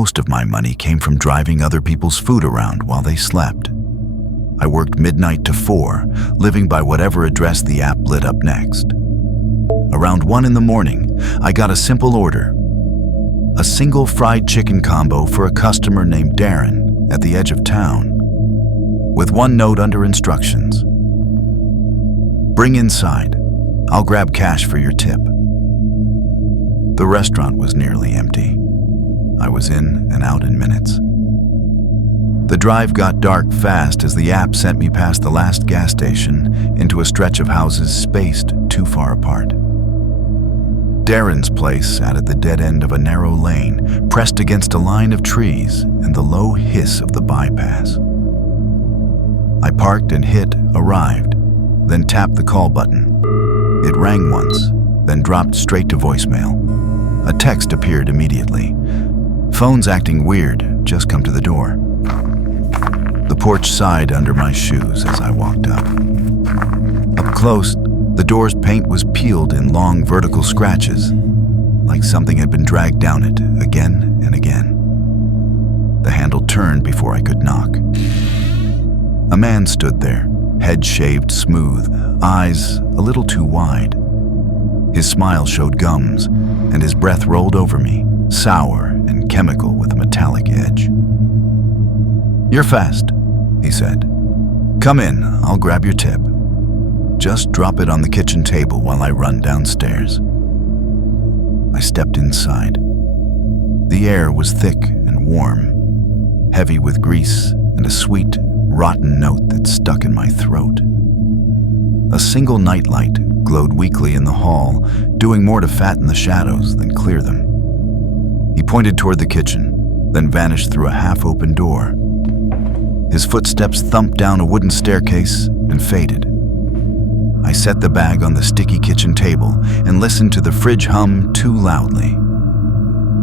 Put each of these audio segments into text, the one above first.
most of my money came from driving other people's food around while they slept. I worked midnight to 4, living by whatever address the app lit up next. Around 1 in the morning, I got a simple order: a single fried chicken combo for a customer named Darren at the edge of town, with one note under instructions: "Bring inside. I'll grab cash for your tip." The restaurant was nearly empty. I was in and out in minutes. The drive got dark fast as the app sent me past the last gas station into a stretch of houses spaced too far apart. Darren's place sat at the dead end of a narrow lane, pressed against a line of trees and the low hiss of the bypass. I parked and hit "Arrived," then tapped the call button. It rang once, then dropped straight to voicemail. A text appeared immediately: "Phone's acting weird, just come to the door." The porch sighed under my shoes as I walked up. Up close, the door's paint was peeled in long vertical scratches, like something had been dragged down it again and again. The handle turned before I could knock. A man stood there, head shaved smooth, eyes a little too wide. His smile showed gums, and his breath rolled over me, sour and chemical with a metallic edge. "You're fast," he said. "Come in, I'll grab your tip. Just drop it on the kitchen table while I run downstairs." I stepped inside. The air was thick and warm, heavy with grease and a sweet, rotten note that stuck in my throat. A single nightlight glowed weakly in the hall, doing more to fatten the shadows than clear them. He pointed toward the kitchen, then vanished through a half-open door. His footsteps thumped down a wooden staircase and faded. I set the bag on the sticky kitchen table and listened to the fridge hum too loudly.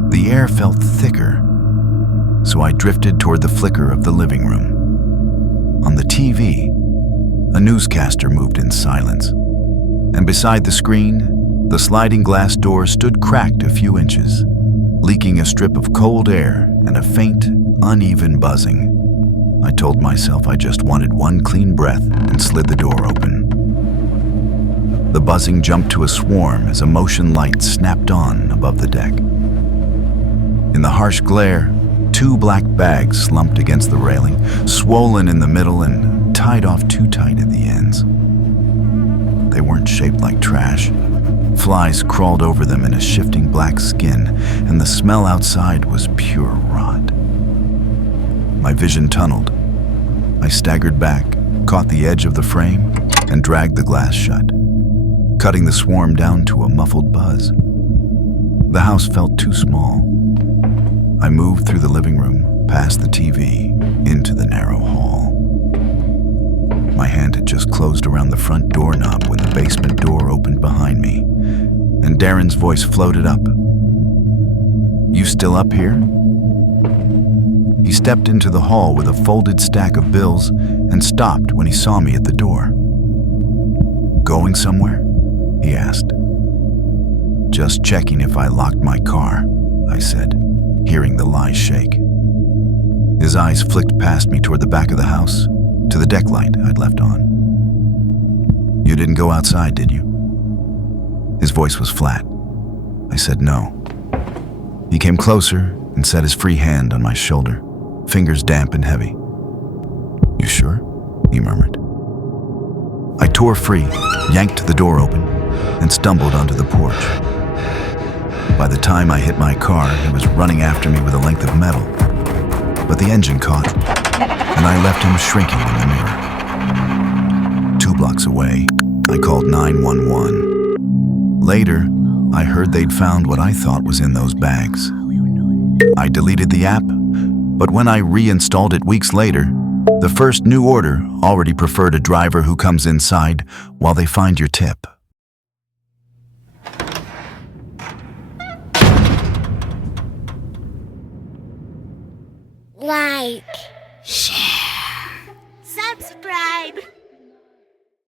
The air felt thicker, so I drifted toward the flicker of the living room. On the TV, a newscaster moved in silence, and beside the screen, the sliding glass door stood cracked a few inches, leaking a strip of cold air and a faint, uneven buzzing. I told myself I just wanted one clean breath and slid the door open. The buzzing jumped to a swarm as a motion light snapped on above the deck. In the harsh glare, 2 black bags slumped against the railing, swollen in the middle and tied off too tight at the ends. They weren't shaped like trash. Flies crawled over them in a shifting black skin, and the smell outside was pure rot. My vision tunneled. I staggered back, caught the edge of the frame, and dragged the glass shut, cutting the swarm down to a muffled buzz. The house felt too small. I moved through the living room, past the TV, into the narrow hall. My hand had just closed around the front doorknob when the basement door opened behind me, and Darren's voice floated up. "You still up here?" He stepped into the hall with a folded stack of bills and stopped when he saw me at the door. "Going somewhere?" he asked. "Just checking if I locked my car," I said, hearing the lie shake. His eyes flicked past me toward the back of the house, to the deck light I'd left on. "You didn't go outside, did you?" His voice was flat. I said no. He came closer and set his free hand on my shoulder, fingers damp and heavy. "You sure?" he murmured. I tore free, yanked the door open, and stumbled onto the porch. By the time I hit my car, he was running after me with a length of metal, but the engine caught, and I left him shrinking in the mirror. 2 blocks away, I called 911. Later, I heard they'd found what I thought was in those bags. I deleted the app, but when I reinstalled it weeks later, the first new order already preferred a driver who comes inside while they find your tip. Like, share, subscribe.